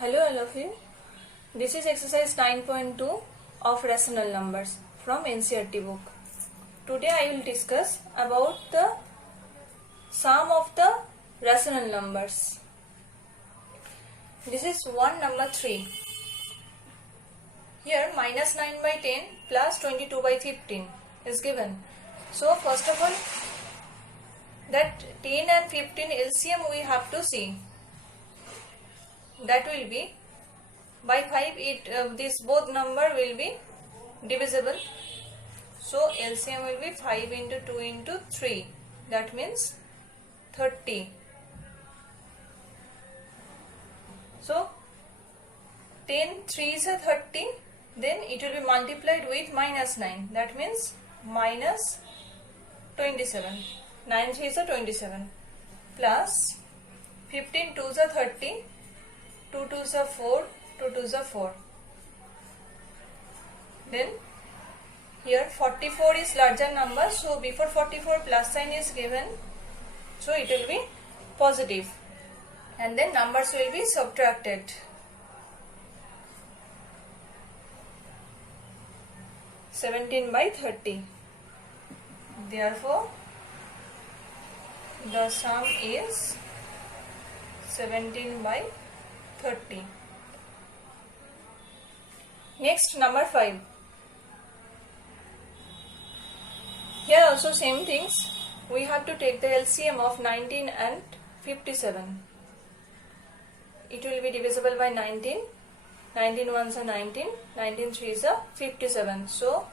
Hello all of you. This is exercise 9.2 of rational numbers from NCERT book. Today I will discuss about the sum of the rational numbers. This is one number 3. Here minus 9 by 10 plus 22 by 15 is given. So first of all, that 10 and 15 LCM we have to see. That will be by 5 this both number will be divisible. So LCM will be 5 into 2 into 3. That means 30. So 10 3s are 30. Then it will be multiplied with minus 9. That means minus 27. 9 3s are 27. Plus 15 2s are 30. 2 2s are 4, 2 2s are 4. Then here 44 is larger number, so before 44 plus sign is given, so it will be positive, and then numbers will be subtracted. 17 by 30. Therefore, the sum is 17 by 30. Next, number 5. Here also same things. We have to take the LCM of 19 and 57. It will be divisible by 19. 19 ones are 19. 19 threes are 57. So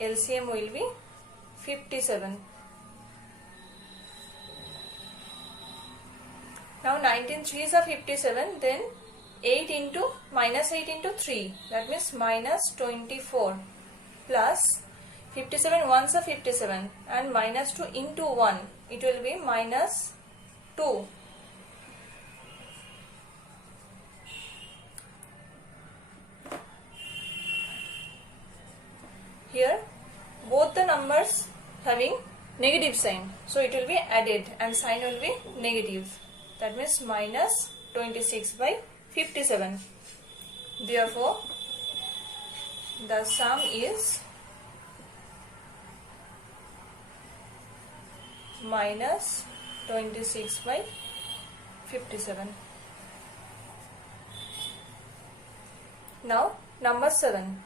LCM will be 57. Now 19 3s are 57, then 8 into minus 8 into 3, that means minus 24, plus 57 1s are 57 and minus 2 into 1, it will be minus 2. Here both the numbers having negative sign, so it will be added and sign will be negative. That means minus 26 by 57. Therefore, the sum is minus 26 by 57. Now, number 7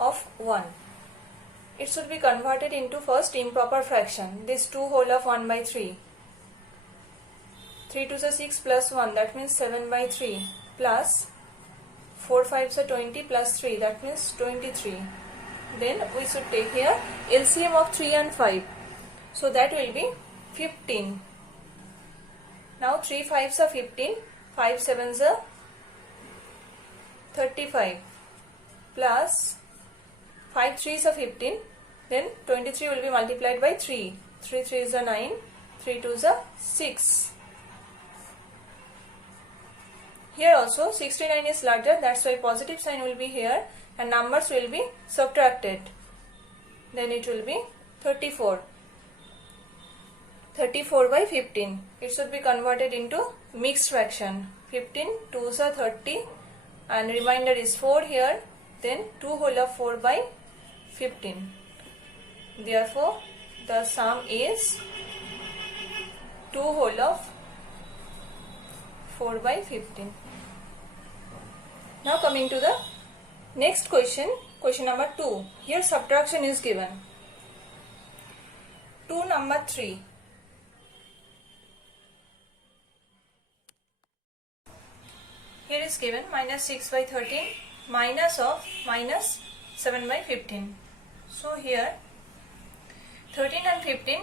of 1. It should be converted into first improper fraction. This 2 whole of 1 by 3. 3 2s are 6 plus 1, that means 7 by 3, plus 4 5s are 20 plus 3, that means 23. Then we should take here LCM of 3 and 5. So that will be 15. Now 3 5s are 15, 5 7s are 35, plus 5 3s are 15, then 23 will be multiplied by 3. 3 3s are 9, 3 2s are 6. Here also 69 is larger, that's why positive sign will be here and numbers will be subtracted. Then it will be 34. 34 by 15. It should be converted into mixed fraction. 15 2s are 30 and remainder is 4 here. Then 2 whole of 4 by 15. Therefore, the sum is 2 whole of 4 by 15. Now coming to the next question, question number 2. Here subtraction is given. 2 number 3. Here is given minus 6 by 13 minus of minus 7 by 15. So here 13 and 15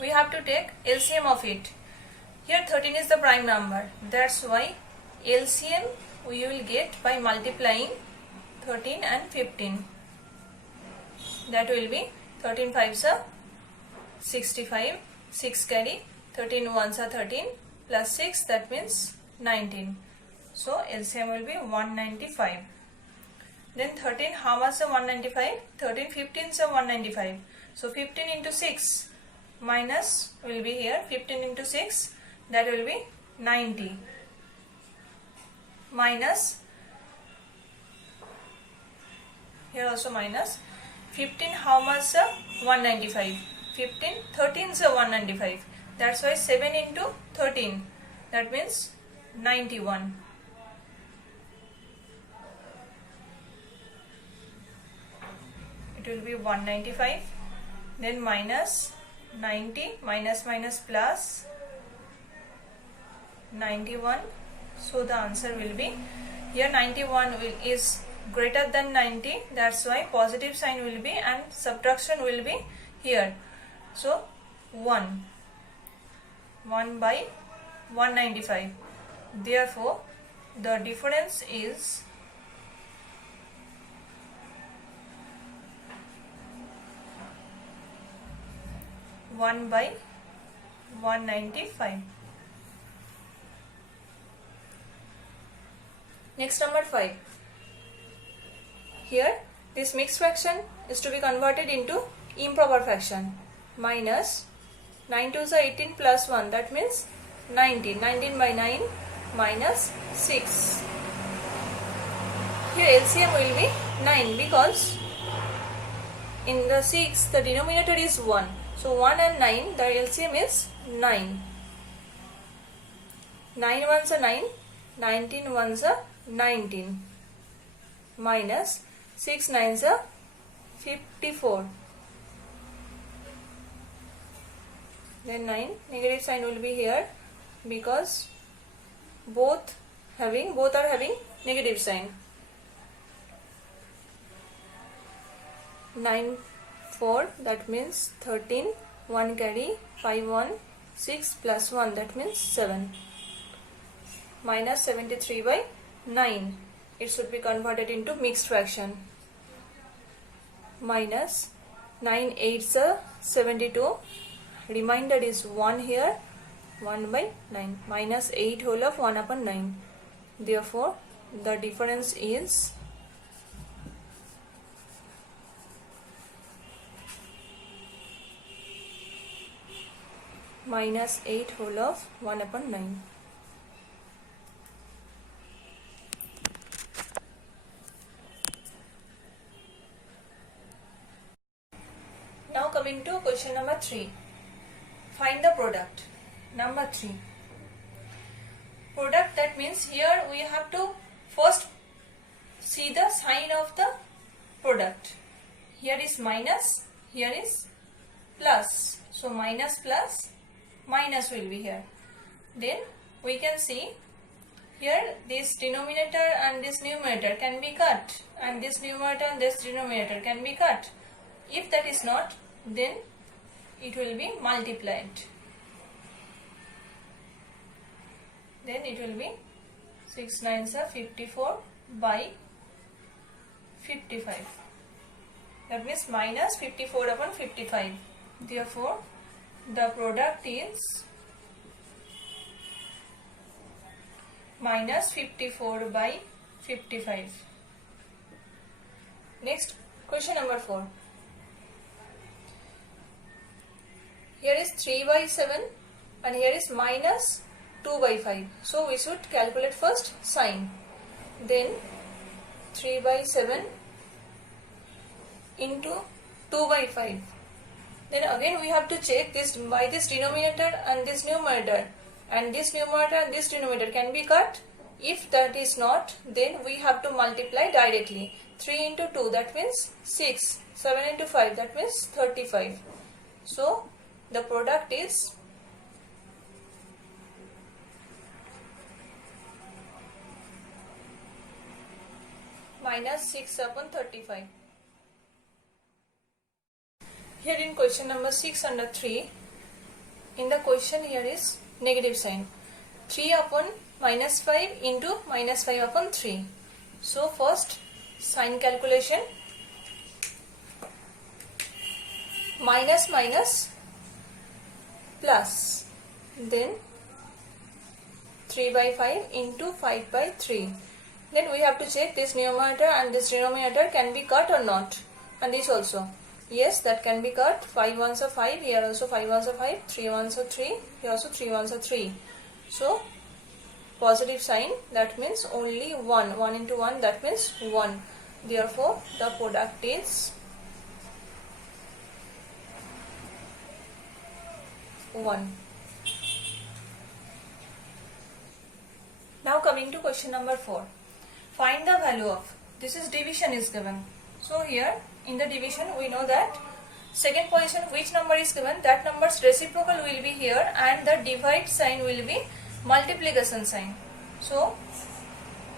we have to take LCM of it. Here 13 is the prime number. That's why LCM we will get by multiplying 13 and 15. That will be 13 5s are 65, 6 carry, 13 1s are 13 plus 6, that means 19. So LCM will be 195. Then 13 how much are 195? 13 15s are 195. So 15 into 6 minus will be here 15 into 6, that will be 90. minus, here also minus, 15 how much sir? 195. 15, 13 is 195. That's why 7 into 13, that means 91. It will be 195. Then minus 90, minus minus plus 91. So the answer will be, here 91 is greater than 90, that's why positive sign will be and subtraction will be here. So 1 by 195. Therefore the difference is 1 by 195. Next, number 5. Here this mixed fraction is to be converted into improper fraction. Minus 9 2s are 18 plus 1, that means 19. 19 by 9 minus 6. Here LCM will be 9 because in the 6 the denominator is 1. So 1 and 9, the LCM is 9. 9 ones are 9, 19 ones are 19. Minus 6 nines are 54. Then 9, negative sign will be here because both are having negative sign. 9 4, that means 13, 1 carry, 5 1, 6 plus 1, that means 7. Minus 73 by 9. It should be converted into mixed fraction. Minus 9 8s are 72. Remainder is 1 here. 1 by 9. Minus 8 whole of 1 upon 9. Therefore, the difference is minus 8 whole of 1 upon 9. Now coming to question number 3. Find the product. Number 3. Product, that means here we have to first see the sign of the product. Here is minus, here is plus. So minus plus, minus will be here. Then we can see here this denominator and this numerator can be cut, and this numerator and this denominator can be cut. If that is not, then it will be multiplied. Then it will be 6 9s are 54 by 55. That means minus 54 upon 55. Therefore, the product is minus 54 by 55. Next, question number 4. Here is 3 by 7 and here is minus 2 by 5. So we should calculate first sign. Then 3 by 7 into 2 by 5. Then again we have to check this by this denominator and this numerator, and this numerator and this denominator can be cut. If that is not, then we have to multiply directly. 3 into 2, that means 6. 7 into 5, that means 35. So the product is minus 6 upon 35. Here in question number 6 under 3, in the question here is negative sign. 3 upon minus 5 into minus 5 upon 3. So first sign calculation. Minus minus plus. Then 3 by 5 into 5 by 3. Then we have to check this numerator and this denominator can be cut or not. And this also. Yes, that can be cut. 5 ones are 5, here also 5 ones are 5, 3 ones are 3, here also 3 ones are 3. So positive sign, that means only 1. 1 into 1, that means 1. Therefore, the product is 1. Now coming to question number 4. Find the value of, this is division is given. So here in the division we know that second position which number is given, that number's reciprocal will be here and the divide sign will be multiplication sign. So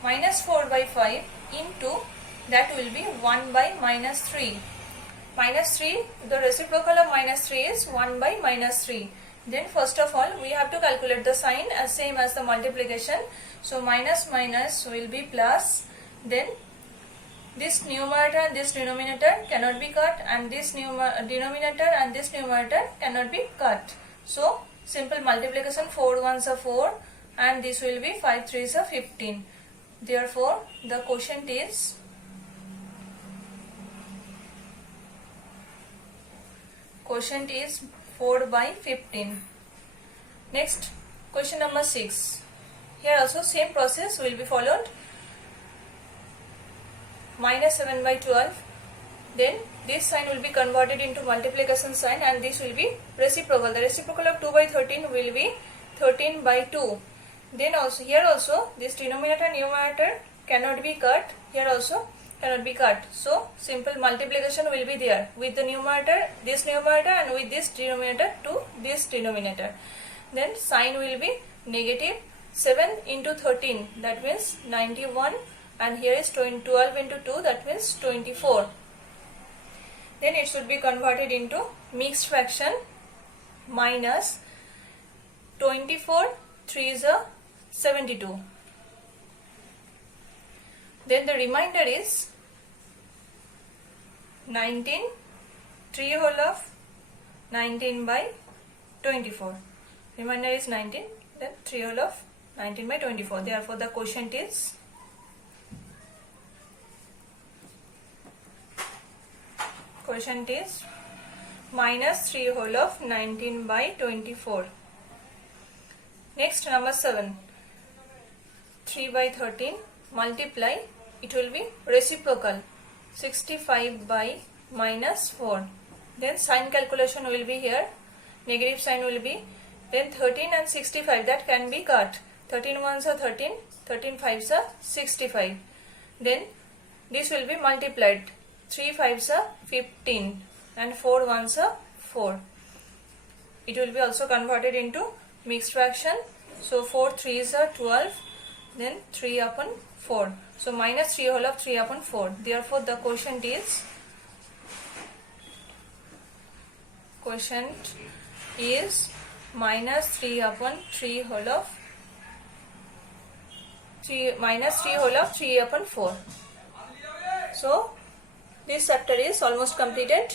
minus 4 by 5 into that will be 1 by minus 3. Minus 3, the reciprocal of minus 3 is 1 by minus 3. Then first of all we have to calculate the sign as same as the multiplication. So minus minus will be plus. Then this numerator and this denominator cannot be cut, and this denominator and this numerator cannot be cut. So simple multiplication, 4 ones are 4 and this will be 5 threes are 15. Therefore the quotient is quotient is 4 by 15. Next, question number 6. Here also same process will be followed. Minus 7 by 12. Then this sign will be converted into multiplication sign and this will be reciprocal. The reciprocal of 2 by 13 will be 13 by 2. Then also here also this denominator and numerator cannot be cut. Here also cannot be cut. So simple multiplication will be there with the numerator, this numerator, and with this denominator to this denominator. Then sign will be negative 7 into 13, that means 91, and here is 12 into 2, that means 24. Then it should be converted into mixed fraction. Minus 24 3 is a 72. Then the remainder is 19, 3 whole of 19 by 24. Remainder is 19, then 3 whole of 19 by 24. Therefore the quotient is minus 3 whole of 19 by 24. Next, number 7. 3 by 13 multiply, it will be reciprocal, 65 by minus 4. Then sign calculation will be here, negative sign will be, then 13 and 65, that can be cut. 13 ones are 13, 13 fives are 65. Then this will be multiplied, 3 fives are 15 and 4 ones are 4. It will be also converted into mixed fraction. So 4 3s are 12, then 3 upon 4. So minus 3 whole of 3 upon 4. Therefore the quotient is minus 3 upon 3 whole of 3 upon 4. So this chapter is almost completed.